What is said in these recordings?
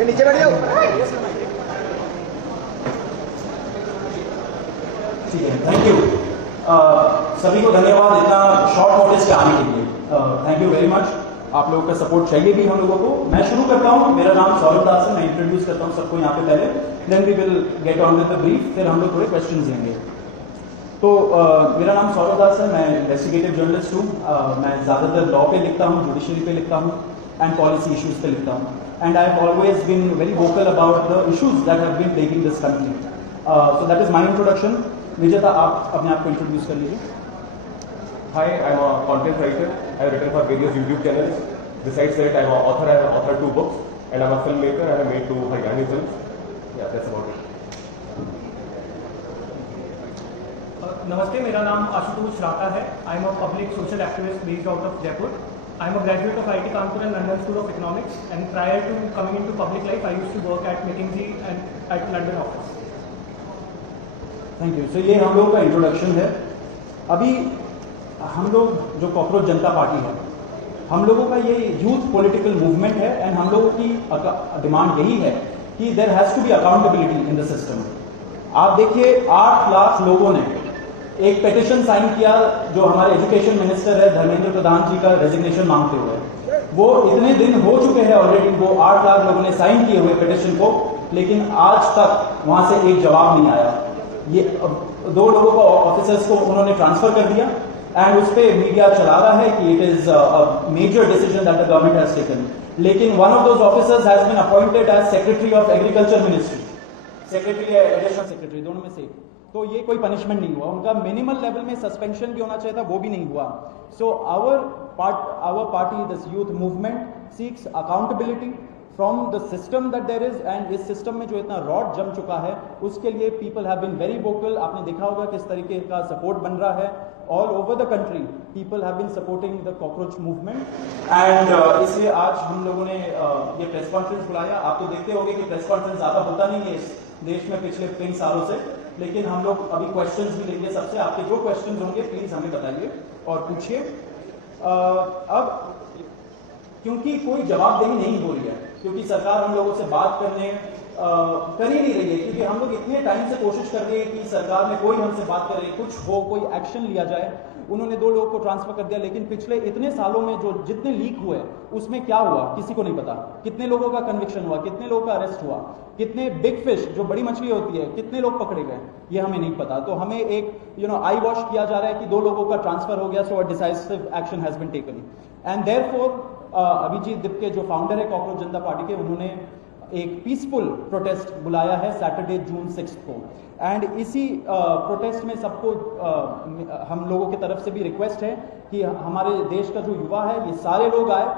नीचे बैठ जाओ। ठीक है, थैंक यू। सभी को धन्यवाद इतना शॉर्ट नोटिस पे आने के लिए। Thank you very much. आप लोगों का सपोर्ट चाहिए भी हम लोगों को। मैं शुरू करता हूँ। मेरा नाम सौरभ दास है। मैं इंट्रोड्यूस करता हूँ सबको यहाँ पे पहले, then we will get on with the brief, फिर हम लोग थोड़े क्वेश्चंस लेंगे। तो मेरा नाम सौरभ दास है। मैं इन्वेस्टिगेटिव जर्नलिस्ट हूँ। मैं ज्यादातर लॉ पे लिखता हूँ, जुडिशरी पे लिखता हूँ एंड पॉलिसी इश्यूज पे लिखता हूँ। And I have always been very vocal about the issues that have been plaguing this country. So that is my introduction. Vijeta, आप अपने आप को इंट्रोड्यूस कर लीजिए। Hi, I'm a content writer. I've written for various YouTube channels. Besides that, I'm an author. I've authored 2 books, and I'm a filmmaker. I have made 2 Haryani films. Yeah, that's about it. नमस्ते, मेरा नाम आशुतोष राका है। I am a public social activist based out of Jaipur. I am a graduate of IIT Kanpur and London School of Economics, and prior to coming into public life I used to work at McKinsey and at London office. Thank you. So ये हम लोगों का introduction है। अभी हम लोग जो cockroach जनता party है, हम लोगों का ये यूथ पॉलिटिकल मूवमेंट है एंड हम लोगों की डिमांड यही है कि there has to be accountability in the system. आप देखिए, 8 लाख लोगों ने एक पेटिशन साइन किया जो हमारे एजुकेशन मिनिस्टर है धर्मेंद्र प्रधान जी का रेजिग्नेशन मांगते हुए। वो इतने दिन हो चुके हैं ऑलरेडी, वो 8 लाख लोगों ने साइन किए हुए पेटिशन को, लेकिन आज तक वहां से एक जवाब नहीं आया। ये 2 लोगों को, ऑफिसर्स को उन्होंने ट्रांसफर कर दिया एंड उस पर मीडिया चला रहा है कि it is a major decision that the government has taken. लेकिन one of those officers has been appointed as secretary of agriculture ministry, secretary या एडिशनल सेक्रेटरी, दोनों में से। तो ये कोई पनिशमेंट नहीं हुआ। उनका मिनिमल लेवल में सस्पेंशन भी होना चाहिए था, वो भी नहीं हुआ। So our party, this youth movement seeks accountability from the system that there is, and इस सिस्टम में जो इतना रॉड जम चुका है उसके लिए people have been very vocal. आपने देखा होगा किस तरीके का सपोर्ट बन रहा है all over the country. People have been supporting the cockroach movement and इसलिए आज हम लोगों ने ये प्रेस कॉन्फ्रेंस बुलाया। आप तो देखते होंगे कि प्रेस कॉन्फ्रेंस ज्यादा होता नहीं है इस देश में पिछले 3 सालों से, लेकिन हम लोग अभी क्वेश्चंस भी लेंगे सबसे। आपके जो क्वेश्चंस होंगे प्लीज हमें बताइए और पूछिए। अब क्योंकि कोई जवाबदेही नहीं हो रही है, क्योंकि सरकार हम लोगों से बात करने कर ही नहीं रही है, क्योंकि हम लोग इतने टाइम से कोशिश कर रहे हैं कि सरकार में कोई हमसे बात करे, कुछ हो, कोई एक्शन लिया जाए। उन्होंने 2 लोगों को ट्रांसफर कर दिया, लेकिन पिछले इतने सालों में जो जितने लीक हुए उसमें क्या हुआ किसी को नहीं पता। कितने लोगों का कन्विक्शन हुआ, कितने लोगों का अरेस्ट हुआ, कितने बिग फिश जो बड़ी मछली होती है कितने लोग पकड़े गए, ये हमें नहीं पता। तो हमें एक आई वॉश किया जा रहा है कि 2 लोगों का ट्रांसफर हो गया, so a decisive action has been taken. And therefore Abhijeet Dipke जो फाउंडर है कॉकरोच जनता पार्टी के, उन्होंने एक पीसफुल प्रोटेस्ट बुलाया है सैटरडे जून 6 को। एंड इसी प्रोटेस्ट में सबको हम लोगों की तरफ से भी रिक्वेस्ट है कि हमारे देश का जो युवा है ये सारे लोग आए,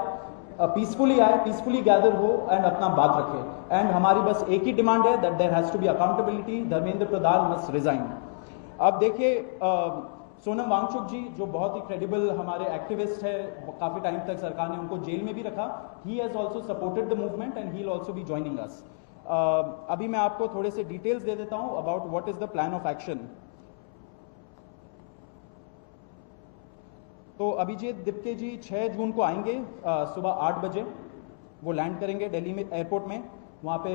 पीसफुली आए, पीसफुली गैदर हो एंड अपना बात रखे। एंड हमारी बस एक ही डिमांड है that there has to be accountability. Dharmendra Pradhan must resign. अब देखिए, सोनम वांगचुक जी जो बहुत ही क्रेडिबल हमारे एक्टिविस्ट है, काफी टाइम तक सरकार ने उनको जेल में भी रखा। He has also supported the movement and he will also be joining us. अभी मैं आपको थोड़े से डिटेल्स दे देता हूं about what is the plan of action. तो अभिजीत दिपके जी 6 जून को आएंगे सुबह 8 बजे। वो लैंड करेंगे दिल्ली में एयरपोर्ट में। वहाँ पे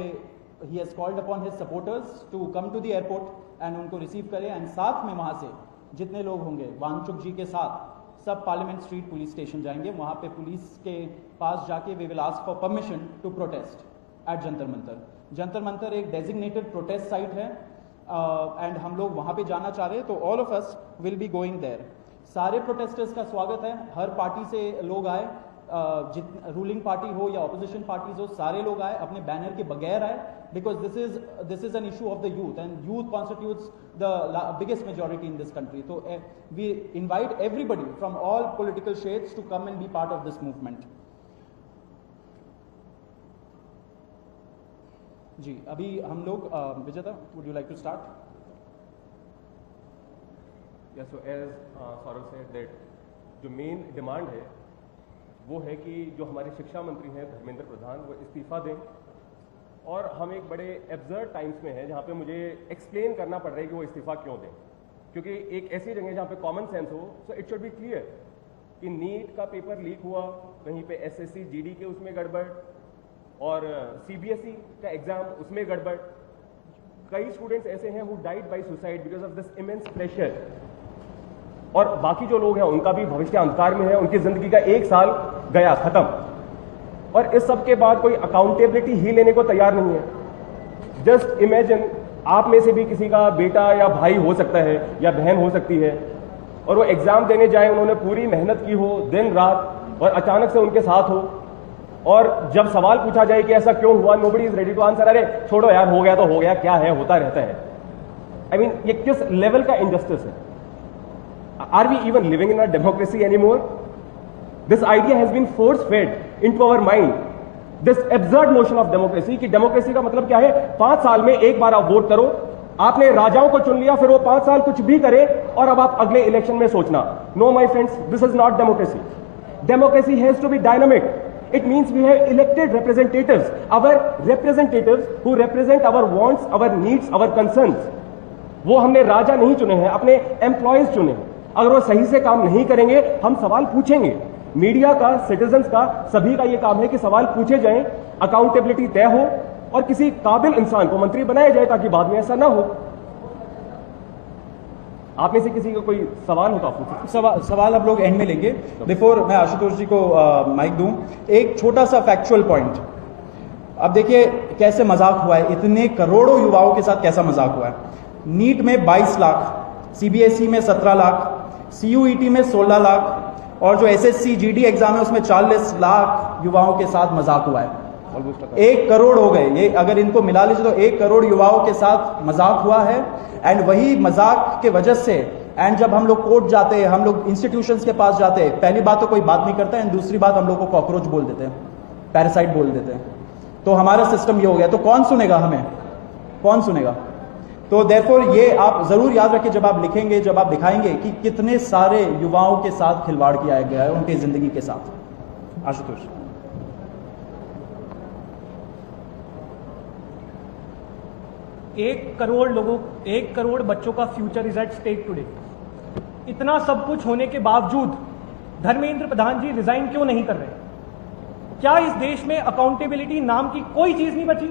ही has called upon his supporters to come to the airport and उनको रिसीव करें। एंड साथ में वहाँ से जितने लोग होंगे वांगचुक जी के साथ सब पार्लियामेंट स्ट्रीट पुलिस स्टेशन जाएंगे। वहाँ पे पुलिस के पास जाके we will ask for permission to protest at Jantar Mantar. Jantar Mantar एक डेजिग्नेटेड प्रोटेस्ट साइट है एंड हम लोग वहाँ पे जाना चाह रहे हैं, तो all of us will be going there. सारे प्रोटेस्टर्स का स्वागत है, हर पार्टी से लोग आए, रूलिंग पार्टी हो या ऑपोजिशन पार्टीज हो, सारे लोग आए, अपने बैनर के बगैर आए, because this is an issue of the youth and youth constitutes the biggest majority in this country. तो we invite everybody from all political shades to come and be part of this movement. जी, अभी हम लोग Vijeta, would you like to start? Yeah, so as Saurav said that जो main demand है वो है कि जो हमारे शिक्षा मंत्री हैं धर्मेंद्र प्रधान वो इस्तीफा दें. और हम एक बड़े एब्सर्ड टाइम्स में हैं जहाँ पे मुझे एक्सप्लेन करना पड़ रहा है कि वो इस्तीफा क्यों दें, क्योंकि एक ऐसी जगह जहाँ पे कॉमन सेंस हो. So it should be clear कि नीट का पेपर लीक हुआ, कहीं पे SSC GD के उसमें गड़बड़, और CBSE का एग्जाम उसमें गड़बड़. कई स्टूडेंट्स ऐसे हैं who died by suicide because of this immense pressure. और बाकी जो लोग हैं उनका भी भविष्य अंधकार में है, उनकी जिंदगी का 1 साल गया खत्म. और इस सब के बाद कोई अकाउंटेबिलिटी ही लेने को तैयार नहीं है. जस्ट इमेजिन, आप में से भी किसी का बेटा या भाई हो सकता है या बहन हो सकती है, और वो एग्जाम देने जाए, उन्होंने पूरी मेहनत की हो दिन रात, और अचानक से उनके साथ हो, और जब सवाल पूछा जाए कि ऐसा क्यों हुआ, nobody is ready to answer. अरे छोड़ो यार, हो गया तो हो गया, क्या है, होता रहता है. आई मीन, ये किस लेवल का इंजस्टिस है? Are we even living in a democracy anymore? This idea has been force-fed into our mind. This absurd notion of democracy कि democracy का मतलब क्या है? 5 साल में एक बार आप वोट करो, आपने राजाओं को चुन लिया, फिर वो 5 साल कुछ भी करे, और अब आप अगले इलेक्शन में सोचना. No, my friends, this is not democracy. Democracy has to be dynamic. It means we have elected representatives. Our representatives who represent our wants, our needs, our concerns. वो हमने राजा नहीं चुने हैं, अपने एम्प्लॉयज चुने हैं. अगर वो सही से काम नहीं करेंगे, हम सवाल पूछेंगे. मीडिया का, सिटीजन्स का, सभी का ये काम है कि सवाल पूछे जाएं, अकाउंटेबिलिटी तय हो, और किसी काबिल इंसान को मंत्री बनाया जाए ताकि बाद में ऐसा ना हो. आप में से किसी का कोई सवाल हो तो आप पूछिए. सवाल आप लोग एंड में लेंगे. बिफोर मैं आशुतोष जी को माइक दूं, एक छोटा सा फैक्चुअल पॉइंट. अब देखिए कैसे मजाक हुआ है, इतने करोड़ों युवाओं के साथ कैसा मजाक हुआ है. नीट में 22 लाख, CBSE में 17 लाख, CUET में 16 लाख, और जो SSC GD एग्जाम है उसमें 40 लाख युवाओं के साथ मजाक हुआ है. 1 करोड़ हो गए ये, अगर इनको मिला लीजिए तो 1 करोड़ युवाओं के साथ मजाक हुआ है. एंड वही मजाक के वजह से, एंड जब हम लोग कोर्ट जाते हैं, हम लोग इंस्टीट्यूशंस के पास जाते हैं, पहली बात तो कोई बात नहीं करता है, एंड दूसरी बात हम लोग को कॉकरोच बोल देते हैं, पैरासाइट बोल देते हैं. तो हमारा सिस्टम ये हो गया. तो कौन सुनेगा हमें, कौन सुनेगा? तो देयरफॉर ये आप जरूर याद रखिए जब आप लिखेंगे, जब आप दिखाएंगे कि कितने सारे युवाओं के साथ खिलवाड़ किया गया है उनकी जिंदगी के साथ. आशुतोष. 1 करोड़ लोगों, 1 करोड़ बच्चों का future is at stake today. इतना सब कुछ होने के बावजूद धर्मेंद्र प्रधान जी रिजाइन क्यों नहीं कर रहे? क्या इस देश में अकाउंटेबिलिटी नाम की कोई चीज नहीं बची?